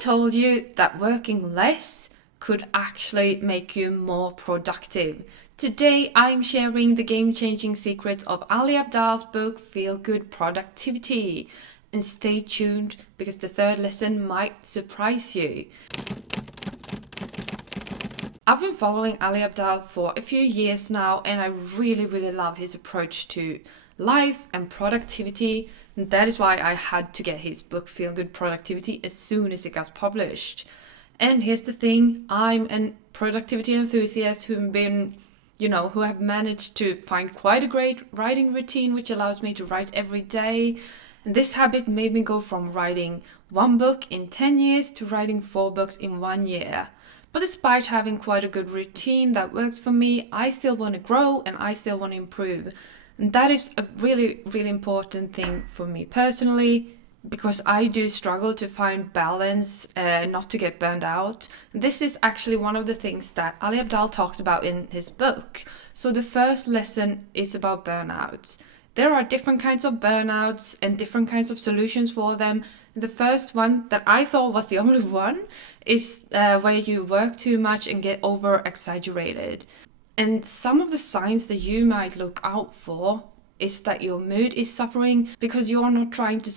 told you that working less could actually make you more productive? Today, I'm sharing the game-changing secrets of Ali Abdaal's book, Feel Good Productivity. And stay tuned because the third lesson might surprise you. I've been following Ali Abdaal for a few years now, and I really love his approach to life and productivity. And that is why I had to get his book Feel Good Productivity as soon as it got published. And here's the thing, I'm a productivity enthusiast who have managed to find quite a great writing routine, which allows me to write every day. And this habit made me go from writing one book in 10 years to writing 4 books in 1 year. But despite having quite a good routine that works for me, I still want to grow and I still want to improve. And that is a really important thing for me personally, because I do struggle to find balance, not to get burned out. This is actually one of the things that Ali Abdaal talks about in his book. So the first lesson is about burnouts. There are different kinds of burnouts and different kinds of solutions for them. The first one that I thought was the only one is where you work too much and get over exaggerated. And some of the signs that you might look out for is that your mood is suffering because you're trying to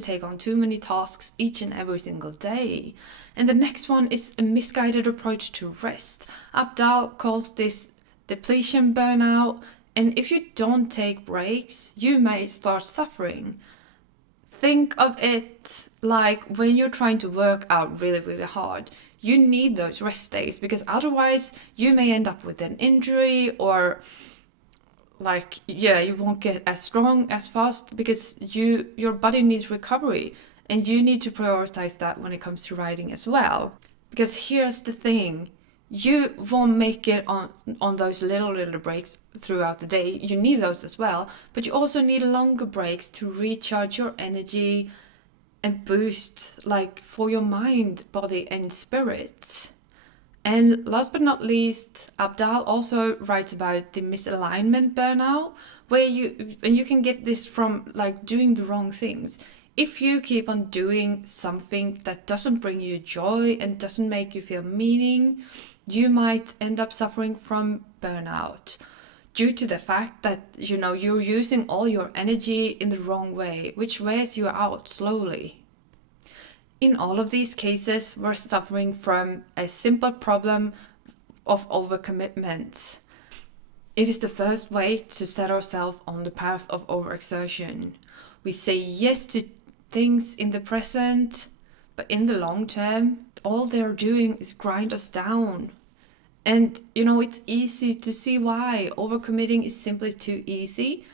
take on too many tasks each and every single day. And the next one is a misguided approach to rest. Abdaal calls this depletion burnout. And if you don't take breaks, you may start suffering. Think of it like when you're trying to work out really hard. You need those rest days because otherwise you may end up with an injury or you won't get as strong as fast because your body needs recovery, and you need to prioritize that when it comes to writing as well. Because here's the thing, you won't make it on those little breaks throughout the day. You need those as well, but you also need longer breaks to recharge your energy and boost for your mind, body and spirit. And last but not least, Abdaal also writes about the misalignment burnout, where you can get this from doing the wrong things. If you keep on doing something that doesn't bring you joy and doesn't make you feel meaning, you might end up suffering from burnout due to the fact that you're using all your energy in the wrong way, which wears you out slowly. In all of these cases, we're suffering from a simple problem of overcommitment. It is the first way to set ourselves on the path of overexertion. We say yes to things in the present, but in the long term, all they're doing is grind us down. And it's easy to see why. Overcommitting is simply too easy,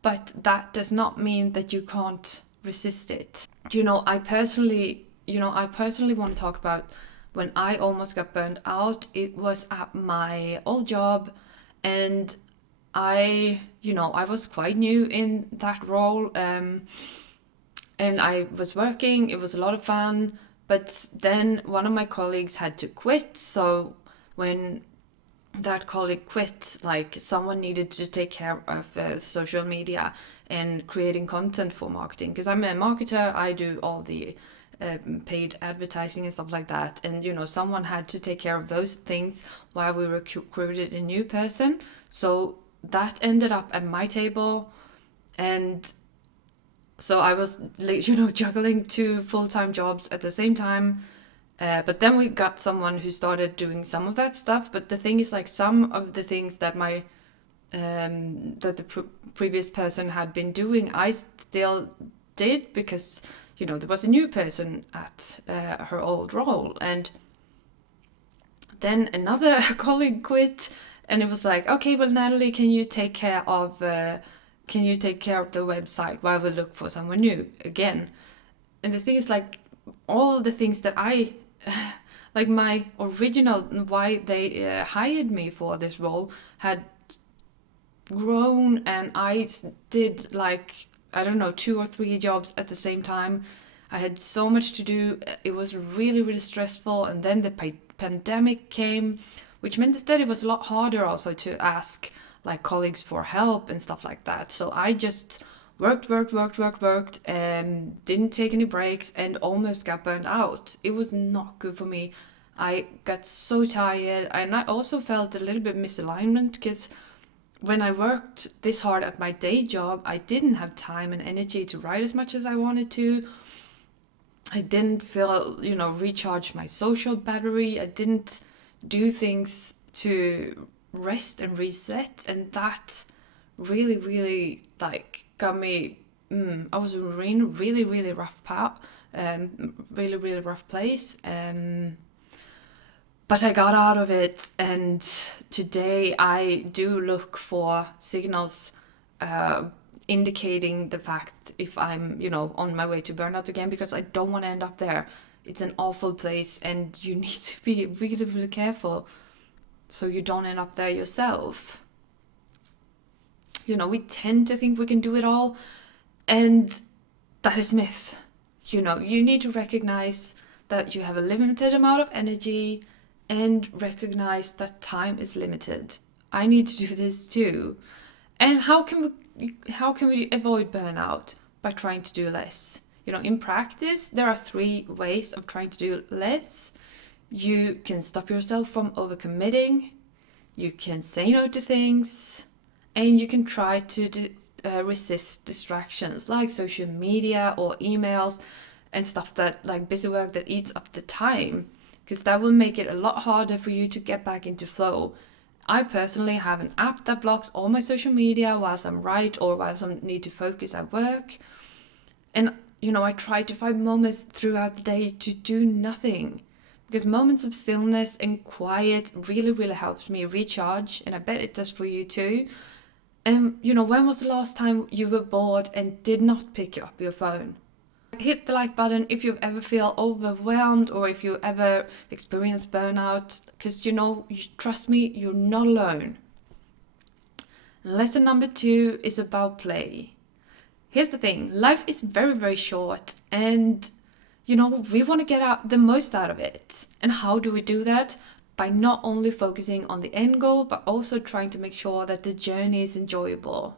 but that does not mean that you can't resist it. I personally want to talk about when I almost got burned out. It was at my old job, and I was quite new in that role, and I was working. It was a lot of fun, but then one of my colleagues had to quit. So when that colleague quit, someone needed to take care of social media and creating content for marketing, because I'm a marketer. I do all the paid advertising and stuff like that, and someone had to take care of those things while we recruited a new person. So that ended up at my table, and so I was juggling 2 full-time jobs at the same time. But then we got someone who started doing some of that stuff. But the thing is, some of the things that the previous person had been doing, I still did, because there was a new person at her old role. And then another colleague quit, and it was okay, well, Natalie, can you take care of the website while we look for someone new again? And the thing is, all the things that I my original why they hired me for this role had grown, and I did 2 or 3 jobs at the same time. I had so much to do. It was really stressful. And then the pandemic came, which meant that it was a lot harder also to ask colleagues for help and stuff like that. So I just worked, didn't take any breaks, and almost got burned out. It was not good for me. I got so tired, and I also felt a little bit misalignment because when I worked this hard at my day job, I didn't have time and energy to write as much as I wanted to. I didn't feel, recharge my social battery. I didn't do things to rest and reset, and that really, really got me. I was in a really, really rough really, really rough place. But I got out of it, and today I do look for signals indicating the fact if I'm, on my way to burnout again, because I don't want to end up there. It's an awful place, and you need to be really, really careful so you don't end up there yourself. We tend to think we can do it all, and that is myth. You need to recognize that you have a limited amount of energy and recognize that time is limited. I need to do this too. And how can we avoid burnout? By trying to do less. In practice, there are 3 ways of trying to do less. You can stop yourself from overcommitting, you can say no to things, and you can try to resist distractions like social media or emails and stuff that like busy work that eats up the time, because that will make it a lot harder for you to get back into flow. I personally have an app that blocks all my social media whilst I'm or whilst I need to focus at work. And, I try to find moments throughout the day to do nothing, because moments of stillness and quiet really, really helps me recharge, and I bet it does for you too. And, when was the last time you were bored and did not pick up your phone? Hit the like button if you ever feel overwhelmed or if you ever experience burnout, because trust me, you're not alone. Lesson number 2 is about play. Here's the thing, life is very, very short, and we want to get out the most out of it. And how do we do that? By not only focusing on the end goal, but also trying to make sure that the journey is enjoyable.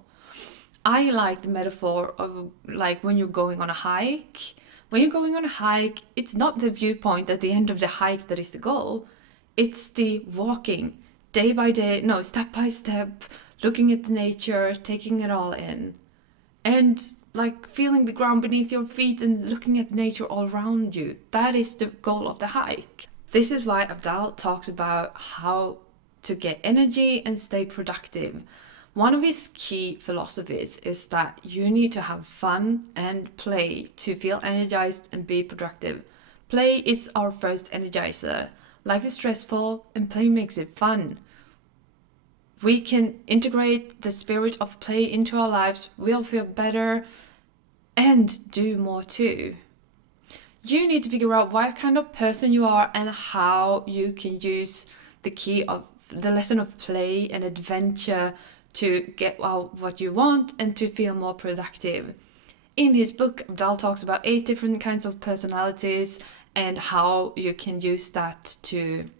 I like the metaphor of like when you're going on a hike. When you're going on a hike, it's not the viewpoint at the end of the hike that is the goal. It's the walking day by day, no, step by step, looking at the nature, taking it all in. And like feeling the ground beneath your feet and looking at the nature all around you. That is the goal of the hike. This is why Abdaal talks about how to get energy and stay productive. One of his key philosophies is that you need to have fun and play to feel energized and be productive. Play is our first energizer. Life is stressful and play makes it fun. We can integrate the spirit of play into our lives, we'll feel better and do more too. You need to figure out what kind of person you are and how you can use the key of the lesson of play and adventure to get out what you want and to feel more productive. In his book, Abdaal talks about 8 different kinds of personalities and how you can use that to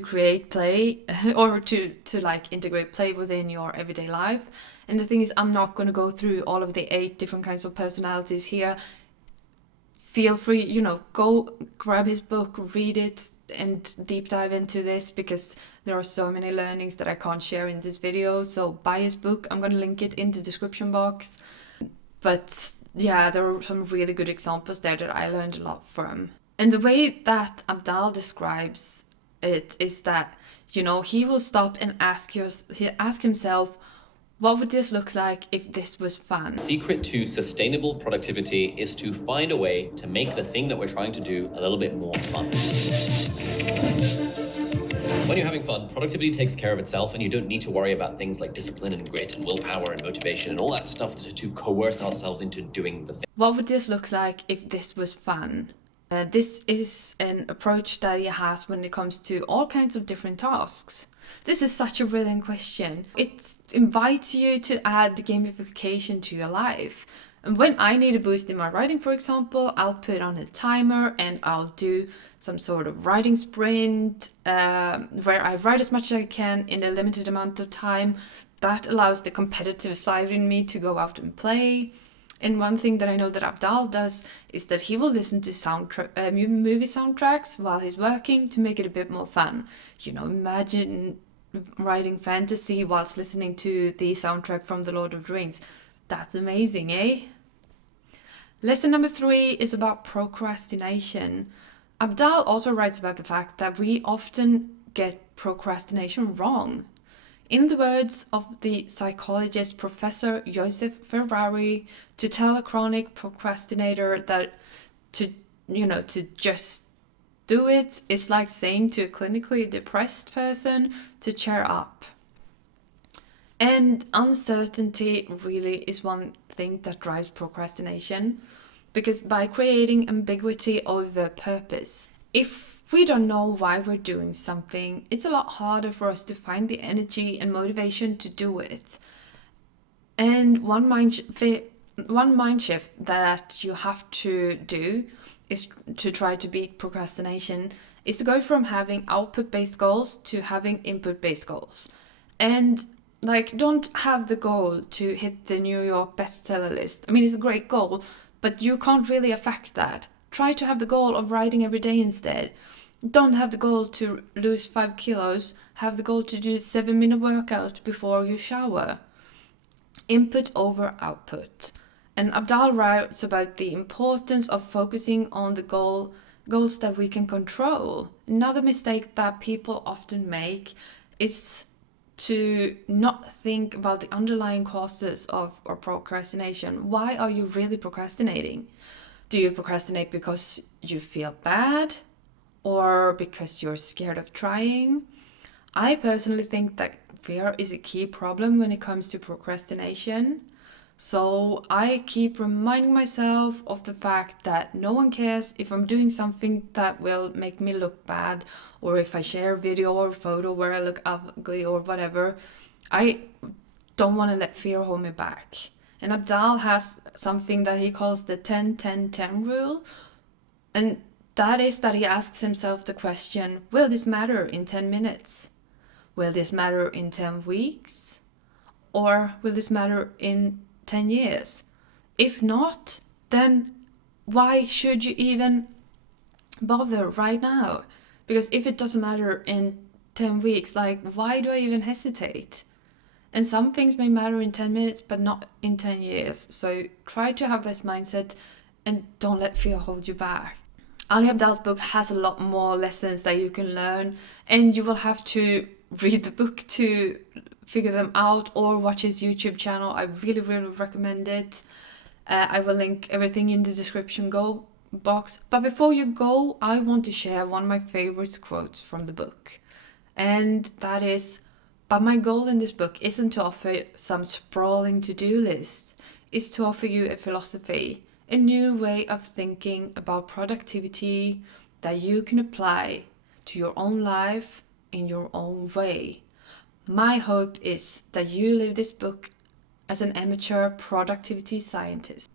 create play or to like integrate play within your everyday life. And the thing is, I'm not going to go through all of the 8 different kinds of personalities here. Feel free, go grab his book, read it, and deep dive into this, because there are so many learnings that I can't share in this video. So buy his book. I'm going to link it in the description box. But yeah, there are some really good examples there that I learned a lot from. And the way that Abdaal describes it is that, he will stop and ask himself, what would this look like if this was fun? Secret to sustainable productivity is to find a way to make the thing that we're trying to do a little bit more fun. When you're having fun, productivity takes care of itself, and you don't need to worry about things like discipline and grit and willpower and motivation and all that stuff to coerce ourselves into doing the thing. What would this look like if this was fun? This is an approach that he has when it comes to all kinds of different tasks. This is such a brilliant question. It invites you to add gamification to your life. And when I need a boost in my writing, for example, I'll put on a timer and I'll do some sort of writing sprint where I write as much as I can in a limited amount of time. That allows the competitive side in me to go out and play. And one thing that I know that Abdal does is that he will listen to movie soundtracks while he's working to make it a bit more fun. You know, imagine writing fantasy whilst listening to the soundtrack from The Lord of the Rings. That's amazing, eh? Lesson number 3 is about procrastination. Abdal also writes about the fact that we often get procrastination wrong. In the words of the psychologist Professor Joseph Ferrari, to tell a chronic procrastinator that to just do it is like saying to a clinically depressed person to cheer up. And uncertainty really is one thing that drives procrastination, because by creating ambiguity over purpose, if we don't know why we're doing something, it's a lot harder for us to find the energy and motivation to do it. And one mind shift that you have to do is to try to beat procrastination is to go from having output-based goals to having input-based goals. And like, don't have the goal to hit the New York bestseller list. I mean, it's a great goal, but you can't really affect that. Try to have the goal of writing every day instead. Don't have the goal to lose 5 kilos. Have the goal to do a 7-minute workout before you shower. Input over output. And Abdal writes about the importance of focusing on the goals that we can control. Another mistake that people often make is to not think about the underlying causes of our procrastination. Why are you really procrastinating? Do you procrastinate because you feel bad or because you're scared of trying? I personally think that fear is a key problem when it comes to procrastination. So I keep reminding myself of the fact that no one cares if I'm doing something that will make me look bad, or if I share a video or photo where I look ugly or whatever. I don't want to let fear hold me back. And Abdal has something that he calls the 10-10-10 rule. And that is that he asks himself the question, will this matter in 10 minutes? Will this matter in 10 weeks? Or will this matter in 10 years? If not, then why should you even bother right now? Because if it doesn't matter in 10 weeks, like, why do I even hesitate? And some things may matter in 10 minutes, but not in 10 years. So try to have this mindset and don't let fear hold you back. Ali Abdaal's book has a lot more lessons that you can learn, and you will have to read the book to figure them out or watch his YouTube channel. I really, really recommend it. I will link everything in the description box. But before you go, I want to share one of my favorite quotes from the book. And that is, but my goal in this book isn't to offer some sprawling to-do list. It's to offer you a philosophy, a new way of thinking about productivity that you can apply to your own life in your own way. My hope is that you live this book as an amateur productivity scientist,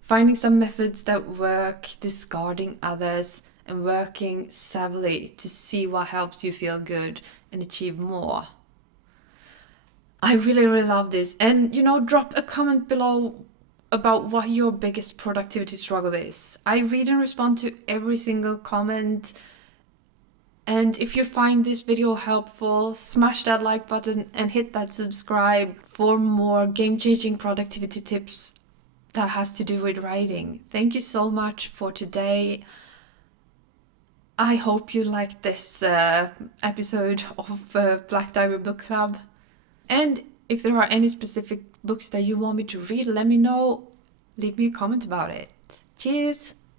finding some methods that work, discarding others, and working savvily to see what helps you feel good and achieve more. I really, really love this. And, drop a comment below about what your biggest productivity struggle is. I read and respond to every single comment. And if you find this video helpful, smash that like button and hit that subscribe for more game-changing productivity tips that has to do with writing. Thank you so much for today. I hope you liked this episode of Black Diary Book Club. And if there are any specific books that you want me to read, let me know. Leave me a comment about it. Cheers!